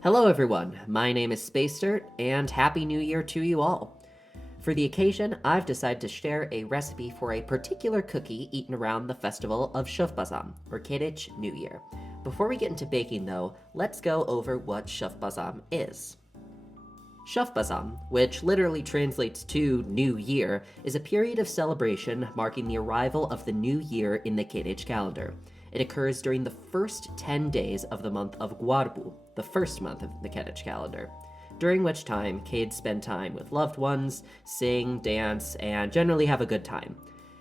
Hello everyone, my name is Space Dirt, and Happy New Year to you all. For the occasion, I've decided to share a recipe for a particular cookie eaten around the festival of Shuvbazam, or Kédéj New Year. Before we get into baking though, let's go over what Shuvbazam is. Shuvbazam, which literally translates to New Year, is a period of celebration marking the arrival of the new year in the Kédéj calendar. It occurs during the first 10 days of the month of Guarbu, the first month of the Kédéj calendar, during which time kids spend time with loved ones, sing, dance, and generally have a good time.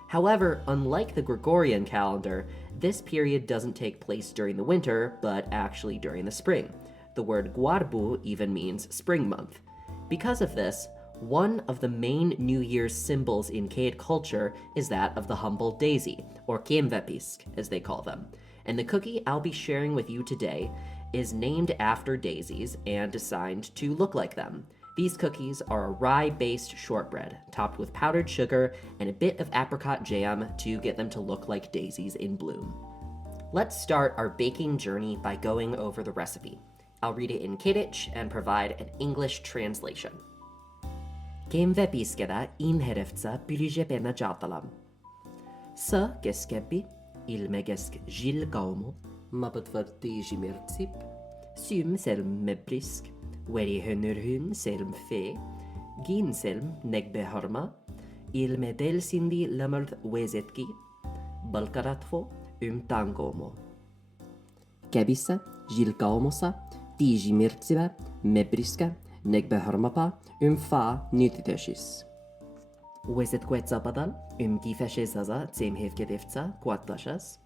However, unlike the Gregorian calendar, this period doesn't take place during the winter, but actually during the spring. The word Guarbu even means spring month. Because of this, one of the main New Year's symbols in Kéd culture is that of the humble daisy, or kémvápisk, as they call them. And the cookie I'll be sharing with you today is named after daisies and designed to look like them. These cookies are a rye-based shortbread, topped with powdered sugar and a bit of apricot jam to get them to look like daisies in bloom. Let's start our baking journey by going over the recipe. I'll read it in Kédéj and provide an English translation. Kémvápiskeda inherevca pylijepena jatalam. Sa keskebi, ilmegesk žil kaumu, mapatvarti jimertsip, sym selm mebrisk, weri hönurhun selm fe, gin selm negbeharma, ilme delsindi lamard wezetki, balkaratfo tangomo. Kebisa, žil kaumosa, tiži mirtsiva, mebriska, negbeharmapa, fa nutitesis. Wezet kwetzapadal, kifeshezaza tsemhevkedevca kwatlashas,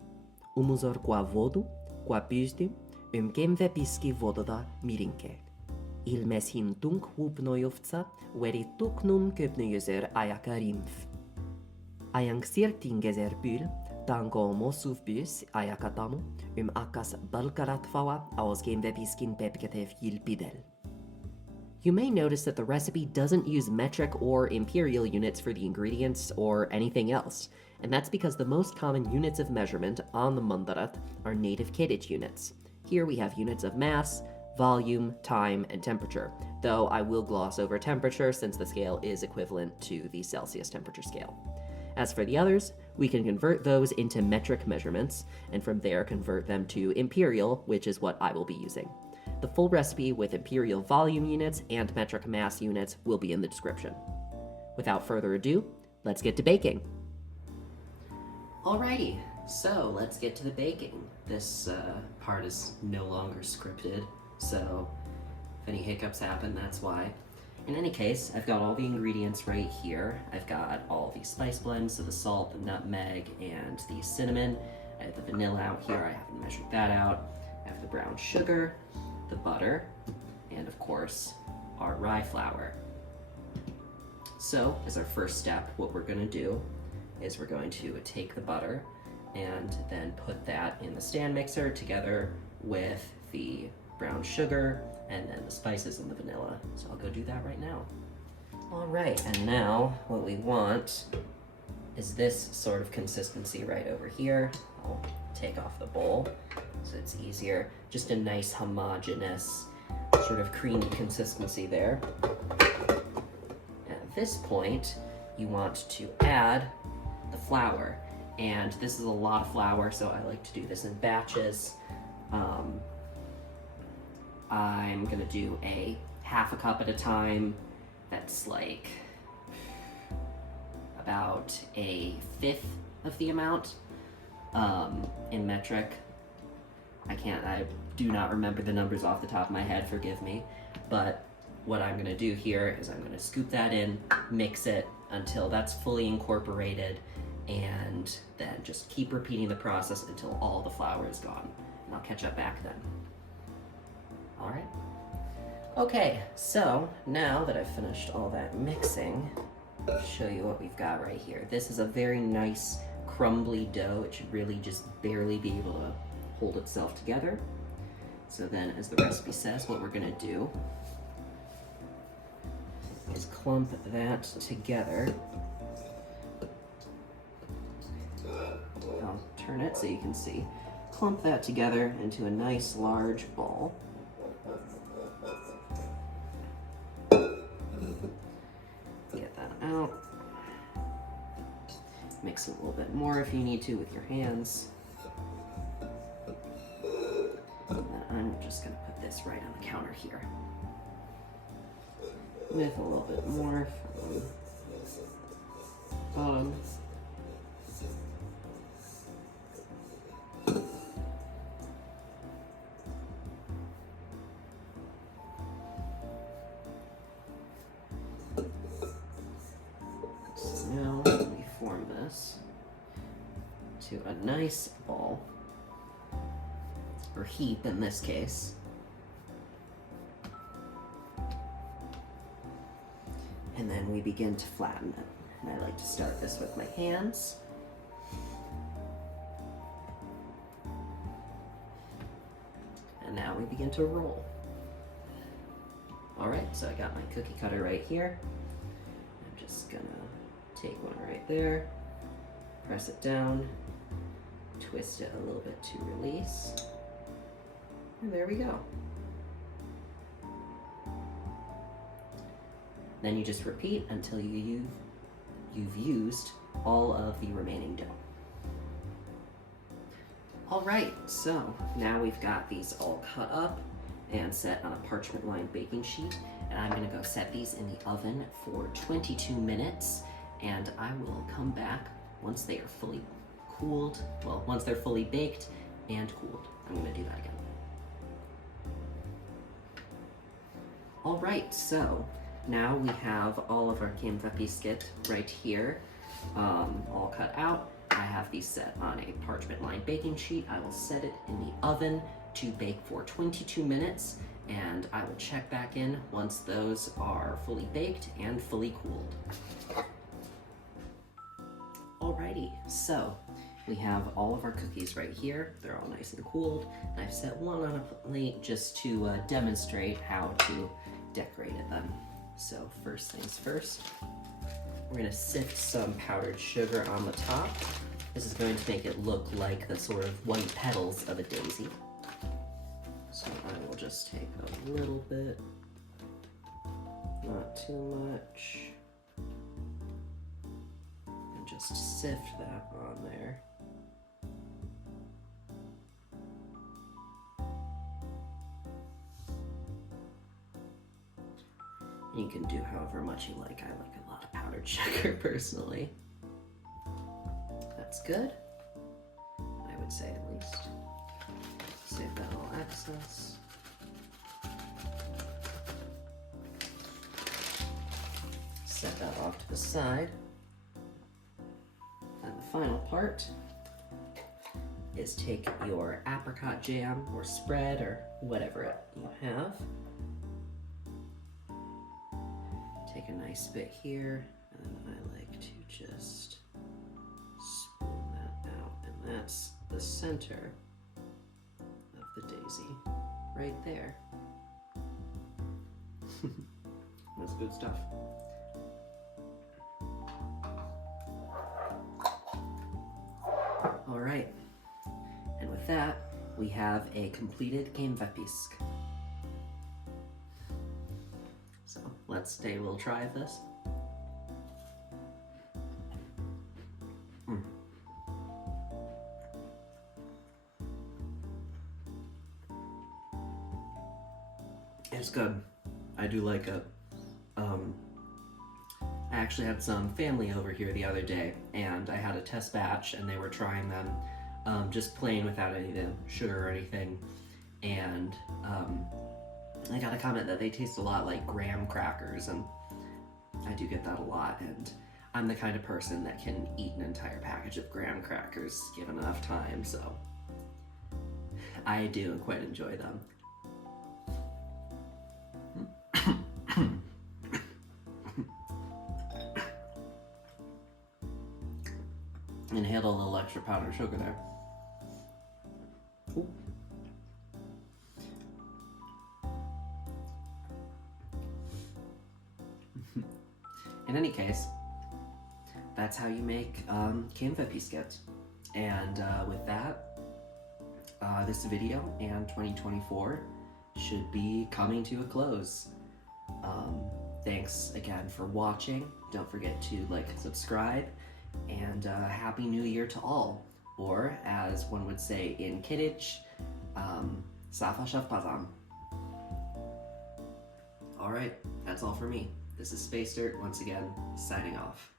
umuzor qua vodu, qua pysty, kémvápiski vododa mirinke. Ilmes hintunk hupnojovca, veri tuknum köpnöjözer ajakarimf. Ajank sirtingezer pyl, tangomo suvbys ajakatamu, akkas balkaratfawa aus kémvápiskin pepketev yilpidel. You may notice that the recipe doesn't use metric or imperial units for the ingredients or anything else, and that's because the most common units of measurement on the mandarat are native Kédéj units. Here we have units of mass, volume, time, and temperature, though I will gloss over temperature since the scale is equivalent to the Celsius temperature scale. As for the others, we can convert those into metric measurements, and from there convert them to imperial, which is what I will be using. The full recipe with imperial volume units and metric mass units will be in the description. Without further ado, let's get to baking. Alrighty, so let's get to the baking. This part is no longer scripted, so if any hiccups happen, that's why. In any case, I've got all the ingredients right here. I've got all the spice blends, so the salt, the nutmeg, and the cinnamon. I have the vanilla out here, I haven't measured that out. I have the brown sugar, the butter, and of course, our rye flour. So, as our first step, what we're gonna do is we're going to take the butter and then put that in the stand mixer together with the brown sugar and then the spices and the vanilla. So I'll go do that right now. All right, and now what we want is this sort of consistency right over here. I'll take off the bowl so it's easier. Just a nice homogeneous sort of creamy consistency there. At this point, you want to add the flour, and this is a lot of flour, so I like to do this in batches. I'm gonna do a half a cup at a time. That's like about a fifth of the amount in metric. I do not remember the numbers off the top of my head, forgive me. But what I'm gonna do here is I'm gonna scoop that in, mix it until that's fully incorporated, and then just keep repeating the process until all the flour is gone. And I'll catch up back then. All right. Okay, so now that I've finished all that mixing, I'll show you what we've got right here. This is a very nice crumbly dough. It should really just barely be able to hold itself together. So then, as the recipe says, what we're gonna do is clump that together. I'll turn it so you can see. Clump that together into a nice large ball. out. Mix it a little bit more if you need to with your hands. And then I'm just going to put this right on the counter here. With a little bit more from the bottom. So now we form this to a nice ball, or heap in this case. And then we begin to flatten it. And I like to start this with my hands. And now we begin to roll. All right, so I got my cookie cutter right here. I'm just gonna take one right there, press it down, twist it a little bit to release. And there we go. Then you just repeat until you've used all of the remaining dough. All right, so now we've got these all cut up and set on a parchment lined baking sheet, and I'm gonna go set these in the oven for 22 minutes, and I will come back once they are fully cooled, well, once they're fully baked and cooled. I'm gonna do that again. All right, so now we have all of our kémvápisk right here, all cut out. I have these set on a parchment lined baking sheet. I will set it in the oven to bake for 22 minutes, and I will check back in once those are fully baked and fully cooled. Alrighty, so we have all of our cookies right here. They're all nice and cooled. And I've set one on a plate just to demonstrate how to decorate them. So first things first, we're gonna sift some powdered sugar on the top. This is going to make it look like the sort of white petals of a daisy. So I will just take a little bit, not too much, and just sift that on there. You can do however much you like. I like a lot of powdered sugar personally. That's good, I would say at least. Save that all excess. Set that off to the side. And the final part is take your apricot jam or spread or whatever you have. Take a nice bit here, and then I like to just spoon that out, and that's the center of the daisy right there. That's good stuff. All right, and with that, we have a completed kémvápisk. So let's take a little try of this. It's good. I do like it. I actually had some family over here the other day, and I had a test batch, and they were trying them just plain without any of the sugar or anything, and I got a comment that they taste a lot like graham crackers, and I do get that a lot, and I'm the kind of person that can eat an entire package of graham crackers given enough time, so I do quite enjoy them. Inhaled a little extra powdered sugar there. Ooh. In any case, that's how you make kémvápisk. And with that, this video and 2024 should be coming to a close. Thanks again for watching. Don't forget to like and subscribe. And Happy New Year to all. Or, as one would say in Kédéj, Safa Shaf Pazam. Alright, that's all for me. This is Space Dirt, once again, signing off.